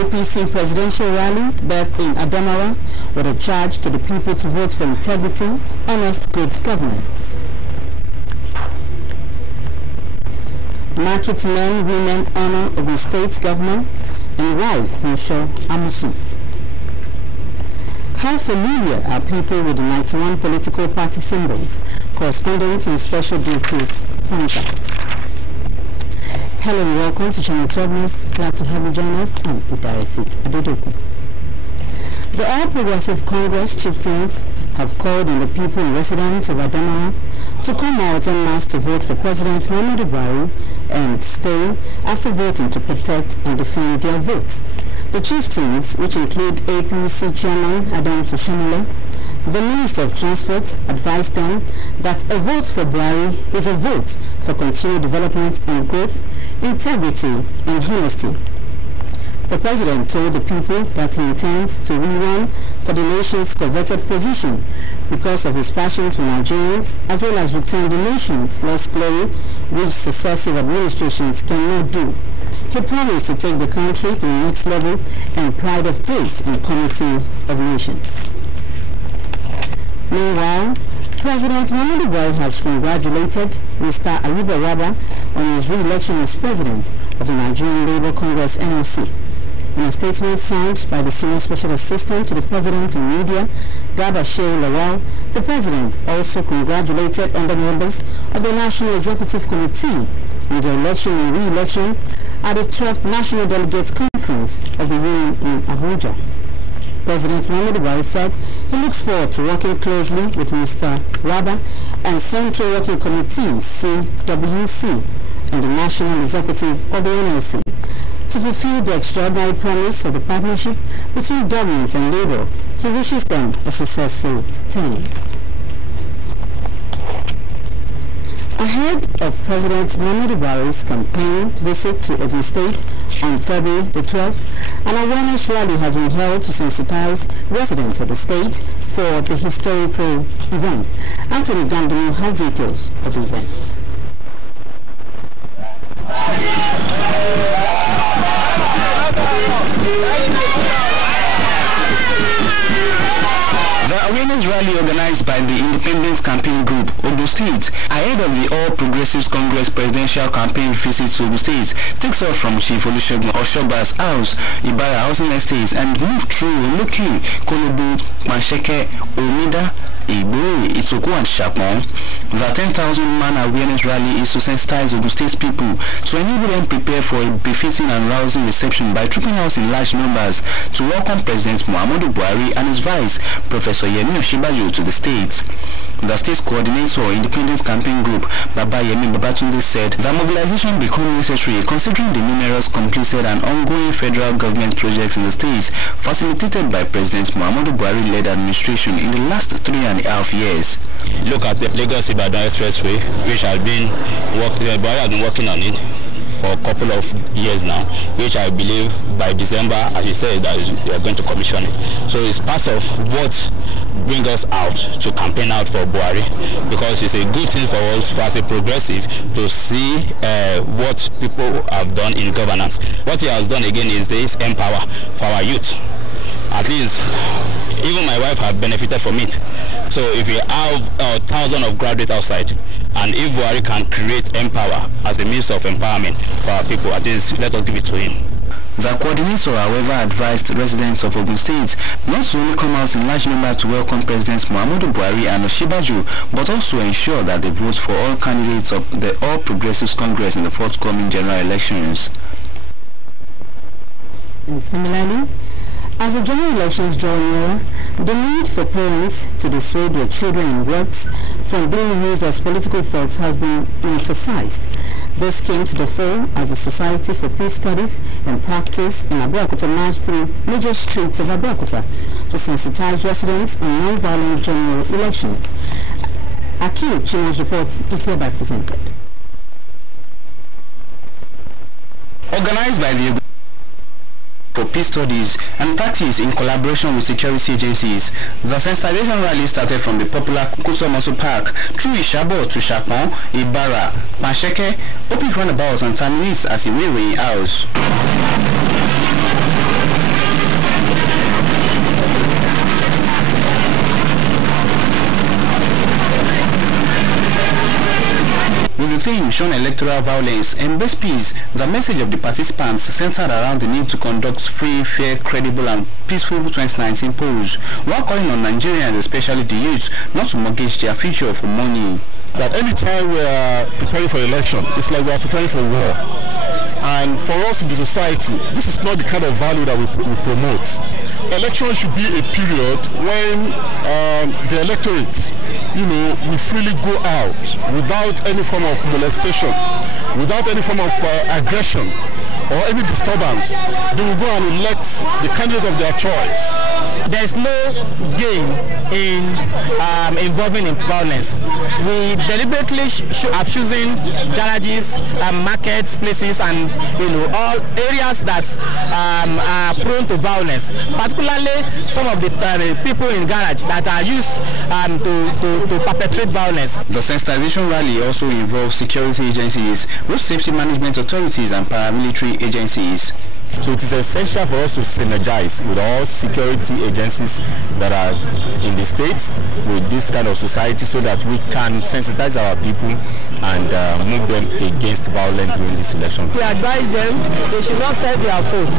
APC presidential rally birthed in Adamawa with a charge to the people to vote for integrity, honest, good governance. Market men, women honor Ogun State Governor and wife Funsho Amusu. How familiar are people with the 91 political party symbols corresponding to special duties? Find out. Hello and welcome to Channel 12 News. Glad to have you join us. I'm Nta Abeokuta. The All Progressive Congress chieftains have called on the people and residents of Adamawa to come out en masse to vote for President Muhammadu Buhari and stay after voting to protect and defend their votes. The chieftains, which include APC Chairman Adam Sushinile, the Minister of Transport, advised them that a vote for Buhari is a vote for continued development and growth, integrity and honesty. The President told the people that he intends to rerun for the nation's coveted position because of his passion for Nigerians, as well as return the nation's lost glory, which successive administrations cannot do. He promised to take the country to the next level and pride of place in the Committee of Nations. Meanwhile, President Muhammadu Buhari has congratulated Mr. Abeokuta on his re-election as President of the Nigerian Labour Congress (NLC). In a statement signed by the Senior Special Assistant to the President on Media, Garba Shehu Lawal, the President also congratulated other members of the National Executive Committee on the election and re-election at the 12th National Delegates Conference of the Union in Abuja. President Muhammadu Buhari said he looks forward to working closely with Mr. Waba and Central Working Committee (CWC) and the National Executive of the NLC to fulfill the extraordinary promise of the partnership between government and labor. He wishes them a successful tenure. Ahead of President Muhammadu Buhari's campaign visit to Ogun State on February the 12th, an awareness rally has been held to sensitize residents of the state for the historical event. Anthony Gandunu has details of the event. The awareness rally organized by the Independence Campaign Group, Ogun State, ahead of the All Progressives Congress presidential campaign visit to Ogun State, takes off from Chief Olusegun Oshoba's house, Ibara Housing Estates, and moved through Oluki, Kolobu, Mansheke, Omida, Igbo, Itsoku, and Shapon. The 10,000-man awareness rally is to sensitize Ogun State people to enable them prepare for a befitting and rousing reception by trooping out in large numbers to welcome President Muhammadu Buhari and his vice, Professor Yemi Osinbajo, to the state. The state's coordinator, Independence Campaign Group, Baba Yemi Babatunde, said that mobilization becomes necessary considering the numerous completed and ongoing federal government projects in the state facilitated by President Muhammadu Buhari-led administration in the last 3.5 years. Look at the Lagos-Ibadan Expressway, which has been working on it for a couple of years now, which I believe by December, as you said, that they are going to commission it. So it's part of what brings us out to campaign out for Buhari, because it's a good thing for us as a progressive to see what people have done in governance. What he has done again is this empower for our youth. At least, even my wife have benefited from it. So if we have 1,000 of graduates outside, and if Buhari can create empower as a means of empowerment for our people, at least let us give it to him. The coordinator, however, advised residents of Ogun State not to only come out in large numbers to welcome Presidents Muhammadu Buhari and Osinbajo, but also ensure that they vote for all candidates of the All Progressives Congress in the forthcoming general elections. And similarly, as the general elections draw nearer, the need for parents to dissuade their children and words from being used as political thugs has been emphasized. This came to the fore as the Society for Peace Studies and Practice in Abeokuta marched through major streets of Abeokuta to sensitize residents on non-violent general elections. Akim Chimo's report is hereby presented. Organized by the for Peace Studies and Practice in collaboration with security agencies, the sensitization rally started from the popular Kutomoso Park through Ishabo to Shapon, Ibara, Pansheke, open roundabouts and terminates as a railway house. theme Shun Electoral Violence, Embrace Peace, the message of the participants centered around the need to conduct free, fair, credible and peaceful 2019 polls, while calling on Nigerians, especially the youth, not to mortgage their future for money. That any time we are preparing for election, it's like we are preparing for war. And for us in the society, this is not the kind of value that we promote. Election should be a period when the electorate, we freely go out without any form of molestation, without any form of aggression or any disturbance. They will go and elect the candidate of their choice. There is no gain in involving in violence. We deliberately have chosen garages, markets, places, and all areas that are prone to violence. Particularly some of the people in garage that are used to perpetrate violence. The sensitization rally also involves security agencies, road safety management authorities, and paramilitary agencies. So it is essential for us to synergize with all security agencies that are in the states with this kind of society so that we can sensitize our people and move them against violence during this election. We advise them they should not sell their votes.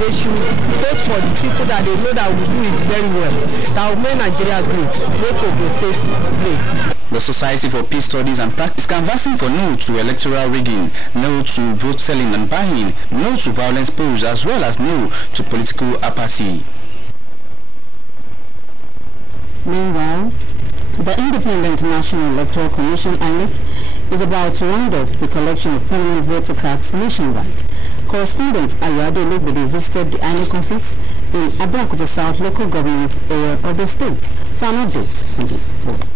They should vote for the people that they know that will do it very well. That will make Nigeria great, make Ogun State great. The Society for Peace Studies and Practice canvassing for no to electoral rigging, no to vote selling and buying, no to violence polls, as well as no to political apathy. Meanwhile, the Independent National Electoral Commission (INEC) is about to round off the collection of permanent voter cards nationwide. Correspondent Ayade Legbede visited the INEC office in Abeokuta South local government area of the state for an update on the report.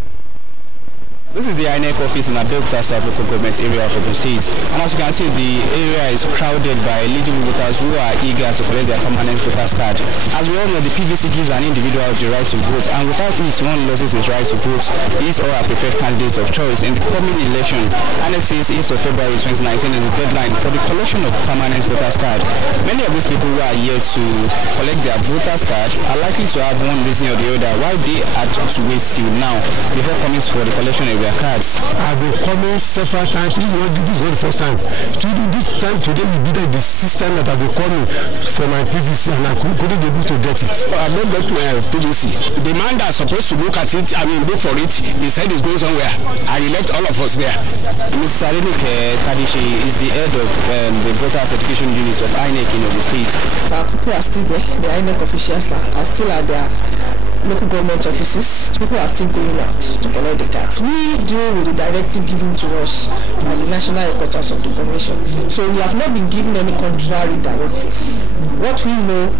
This is the INEC office in Abeokuta South local government area of Ogun State, and as you can see, the area is crowded by eligible voters who are eager to collect their permanent voters card. As we all know, the PVC gives an individual the right to vote, and without it, one loses his right to vote. These are our preferred candidates of choice in the coming election. INEC says 8th of February 2019 is the deadline for the collection of permanent voters card. Many of these people who are yet to collect their voters card are likely to have one reason or the other why they had to wait till now before coming for the collection of their cards. I've been coming several times. This is not the first time. This time today will be the sixth time that I've been coming for my PVC and I couldn't be able to get it. I'm not going to PVC. The man that's supposed to look at it, look for it, he said he's going somewhere. And he left all of us there. Mrs. Adenike Kadishi is the head of the voters education units of INEC in Ogun State. Our people are still there. The INEC officials are still at their local government offices. People are still going out to collect the cards. We deal with the directive given to us by the national headquarters of the commission. So we have not been given any contrary directive. What we know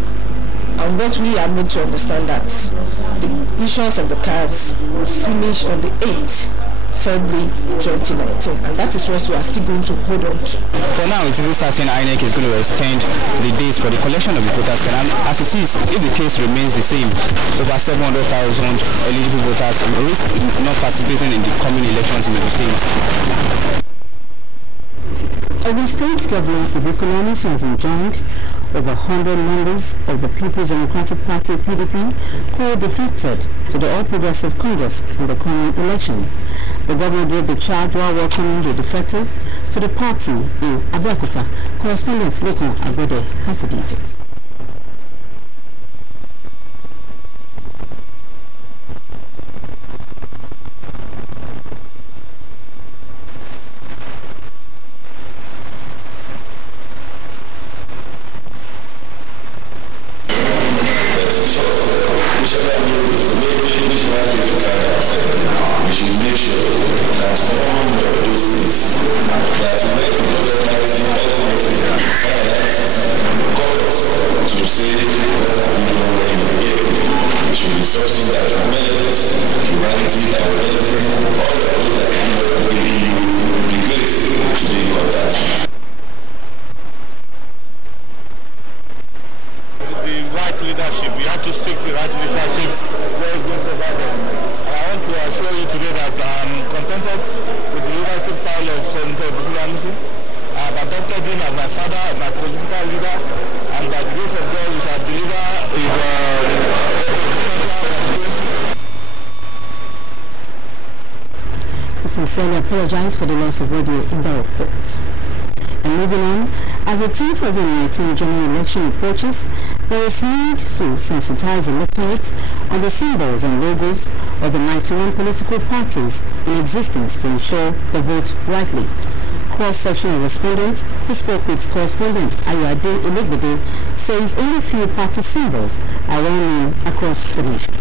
and what we are made to understand that the issuance of the cards will finish on the 8th February 2019, and that is what we are still going to hold on to. For now, it isn't certain INEC is going to extend the dates for the collection of the voters card, and as it is, if the case remains the same, over 700,000 eligible voters risk not participating in the coming elections in the state. Ogun State Governor Abeokuta has enjoined over 100 members of the People's Democratic Party (PDP) who defected to the All Progressive Congress in the coming elections. The governor gave the charge while welcoming the defectors to the party in Abeokuta. Correspondent Lekon Agbede has the details. sincerely apologize for the loss of audio in the report. And moving on, as the 2019 general election approaches, there is need to sensitize electorates on the symbols and logos of the 91 political parties in existence to ensure they vote rightly. Cross-sectional respondent who spoke with correspondent Ayuade Elegbede says only few party symbols are well known across the nation.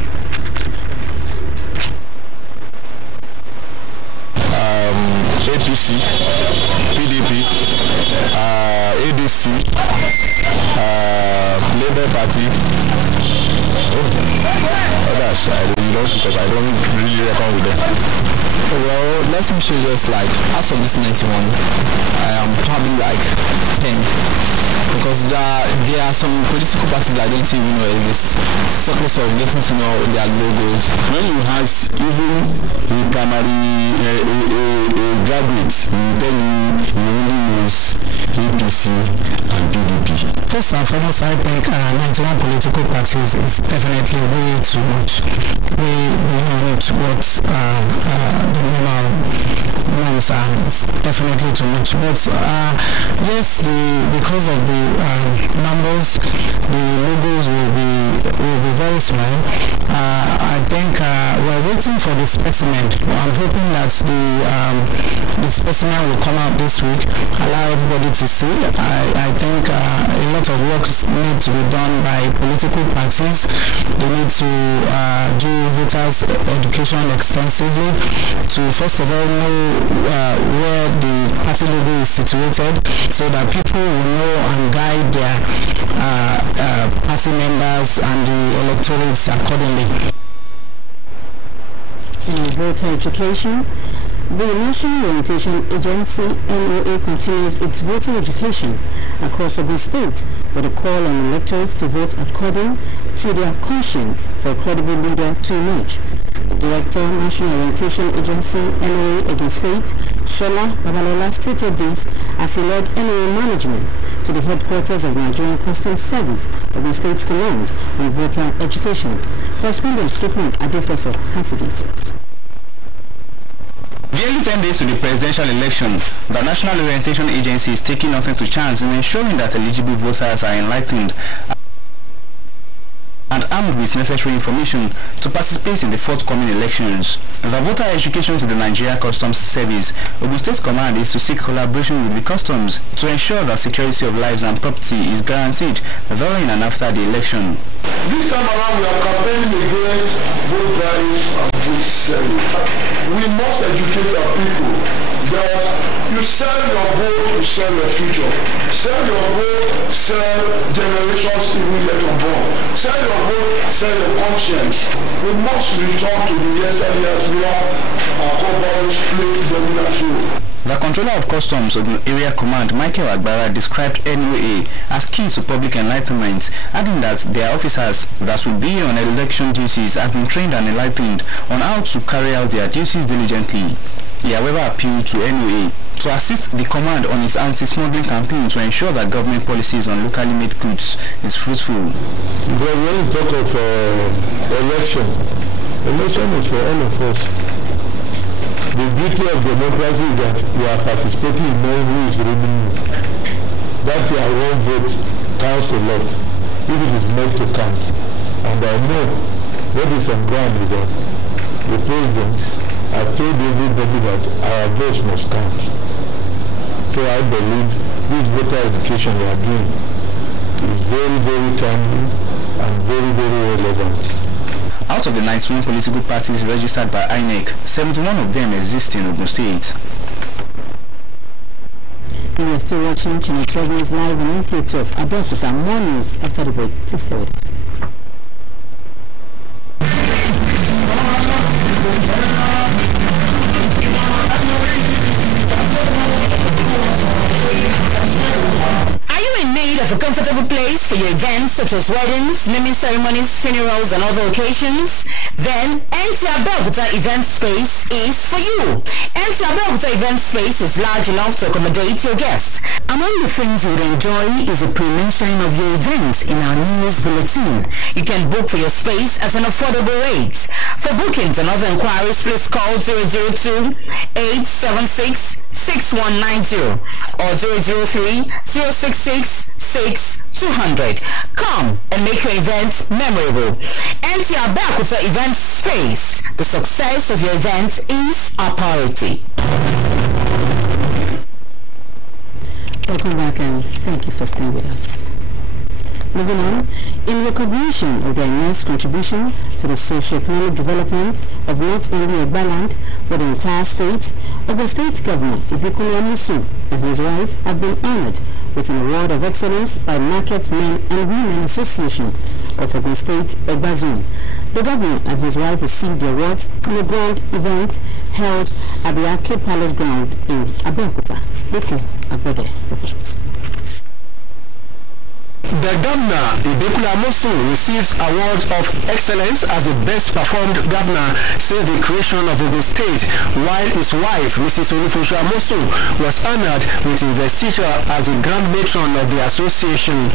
APC, PDP, ADC, Labour Party. Others I don't know because I don't really reckon with them. Well, let me show you just like, as of this 91, I am probably like 10. Because there are some political parties I don't even know exist. Success of getting to know their logos. When you have even a primary graduate, then you only knows APC and PDP. First and foremost, I think 91 political parties is definitely way too much. Way beyond what the normal norms are. It's definitely too much. But yes, because of the numbers, the logos will be very small. I think we're waiting for the specimen. I'm hoping that the specimen will come out this week, allow everybody to see. I think a lot of work needs to be done by political parties. They need to do voters education extensively to first of all know where the party logo is situated, so that people will know and guide their party members and the electorates accordingly. In voter education, the National Orientation Agency NOA continues its voter education across Ogun State with a call on electors to vote according to their conscience for a credible leader to emerge. The Director, National Orientation Agency NOA Ogun State, Shola Babalola, stated this as he led NOA management to the headquarters of Nigerian Customs Service, Ogun State Command, on voter education. Correspondent Skipman Adefeso has the details. Barely 10 days to the presidential election, the National Orientation Agency is taking nothing to chance in ensuring that eligible voters are enlightened and armed with necessary information to participate in the forthcoming elections. The voter education to the Nigeria Customs Service, Ogun State Command, is to seek collaboration with the customs to ensure that security of lives and property is guaranteed during and after the election. This time around, we are campaigning against vote buying and vote selling. We must educate our people that you sell your vote, you sell your future. Sell your vote, sell generations even yet unborn. Sell your vote, sell your conscience. We must return to the yesteryears where our co-values played the dominant role. The Controller of Customs of the Area Command, Michael Agbara, described NOA as key to public enlightenment, adding that their officers that will be on election duties have been trained and enlightened on how to carry out their duties diligently. He, however, appealed to NOA to assist the command on its anti-smuggling campaign to ensure that government policies on locally made goods is fruitful. But when you talk of election is for all of us. The beauty of democracy is that you are participating in knowing who is ruling you. That your own vote counts a lot, if it is meant to count. And I know what is on ground is that the president has told everybody that our votes must count. So I believe this voter education we are doing is very, very timely and very, very relevant. Out of the 91 political parties registered by INEC, 71 of them exist in Ogun State. And you're still watching Channel 12 News Live on Nta Abeokuta. More news after the break. Please stay with us. Are you in need of for a comfortable place for your events such as weddings, naming ceremonies, funerals, and other occasions? Then Nta Abeokuta event space is for you. Nta Abeokuta event space is large enough to accommodate your guests. Among the things you would enjoy is a pre-mentioning of your events in our news bulletin. You can book for your space at an affordable rate. For bookings and other inquiries, please call 002-876-6190 or 003-066-6200. Come and make your event memorable. Nta Abeokuta event space. The success of your event is our priority. Welcome back and thank you for staying with us. Moving on, in recognition of their immense contribution to the socio-economic development of not only Egbaland but the entire state, Ogun State Governor Ibikuli Amosu and his wife have been honored with an award of excellence by Market Men and Women Association of Ogun State Egba Zone. The governor and his wife received the awards in a grand event held at the Arcade Palace ground in Abeokuta. Beko Abode reports. The governor, Ibikuli Amosu, receives awards of excellence as the best performed governor since the creation of Ogun State, while his wife, Mrs. Olufosho Amosu, was honored with investiture as the grand matron of the association.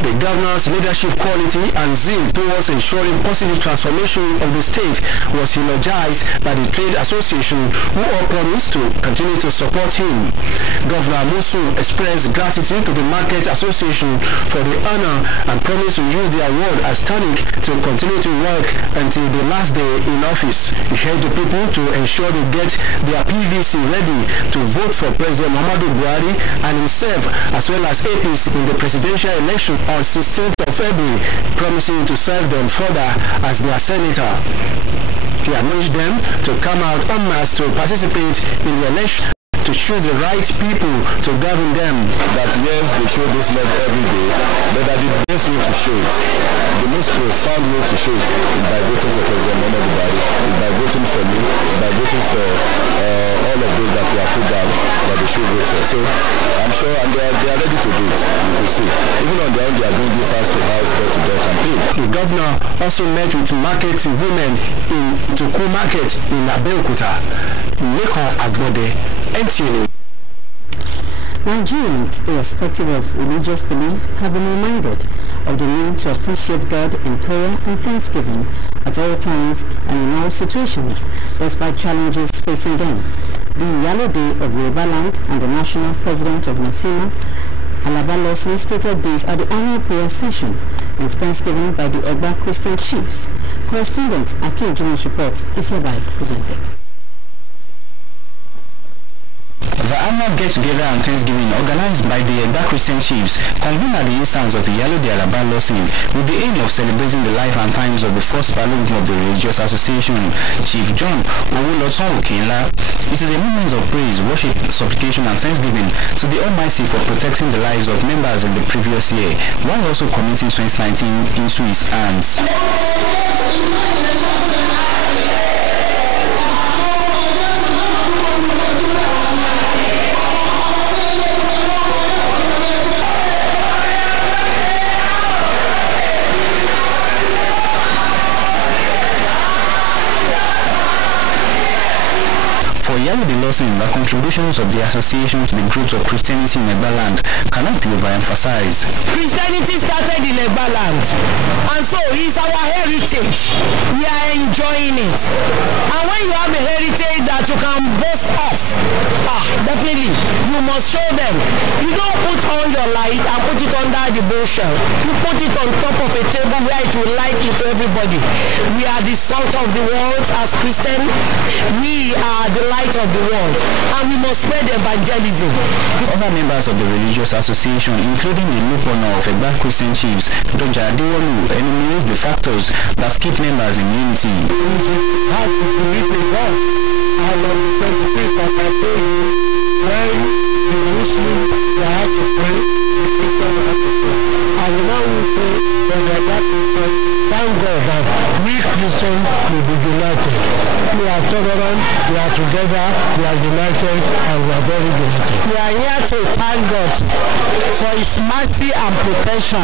The governor's leadership quality and zeal towards ensuring positive transformation of the state was eulogized by the trade association, who all promised to continue to support him. Governor Amosu expressed gratitude to the Market Association for the honor and promised to use the award as tonic to continue to work until the last day in office. He urged the people to ensure they get their PVC ready to vote for President Muhammadu Buhari and himself, as well as APC in the presidential election on 16th of February, promising to serve them further as their senator. He admonished them to come out en masse to participate in the election, to choose the right people to govern them. That yes, they show this love every day, but that the best way to show it, the most profound way to show it, is by voting for President Muhammadu Buhari, is by voting for me, is by voting for all of those that we have put down that they should vote for. So I'm sure, and they are ready to do it. You will see. Even on their own, they are doing this house-to-house, door-to-door campaign. The governor also met with market women in Tuku Market in Abeokuta. Nta Abeokuta, NTA. Nigerians, irrespective of religious belief, have been reminded of the need to appreciate God in prayer and thanksgiving at all times and in all situations, despite challenges facing them. The Yellow Day of Yoruba Land and the national president of Nasima, Alaba Lawson, stated this at the annual prayer session in Thanksgiving by the Egba Christian chiefs. Correspondent Akin Jumo's report is hereby presented. The annual get-together and Thanksgiving organized by the Egba Christian chiefs convened at the instance of the Yellow Day Alaba Lawson with the aim of celebrating the life and times of the first Balogun of the religious association, Chief John Owolosan Okinla. It is a moment of praise, worship, supplication and thanksgiving to the Almighty for protecting the lives of members in the previous year, while also committing 2019 into his hands. For Yellow Day Lawson, the contributions of the association to the growth of Christianity in Egbaland cannot be overemphasized. Christianity started in Egbaland, and so it's our heritage. We are enjoying it. And when you have a heritage that you can boast of, definitely, you must show them. You don't put on your light and put it under the bushel. You put it on top of a table where it will light into everybody. We are the salt of the world as Christians. We are the light of the world, and we must spread evangelism. Other members of the religious association, including the Lupono of Egba Christian chiefs, Dr. Adewolu, enumerate the factors that keep members in unity. You have to believe in God. And on the 25th, as I told you, when the Muslims have to pray, the Christians have to pray. And now we pray for the Egba Christians. Thank God that we Christians will be united. We are tolerant, we are together, we are united, and we are very united. We are here to thank God for His mercy and protection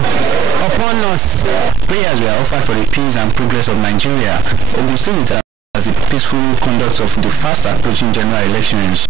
upon us. Prayers were offered for the peace and progress of Nigeria. Ogun State as the peaceful conduct of the fast approaching general elections.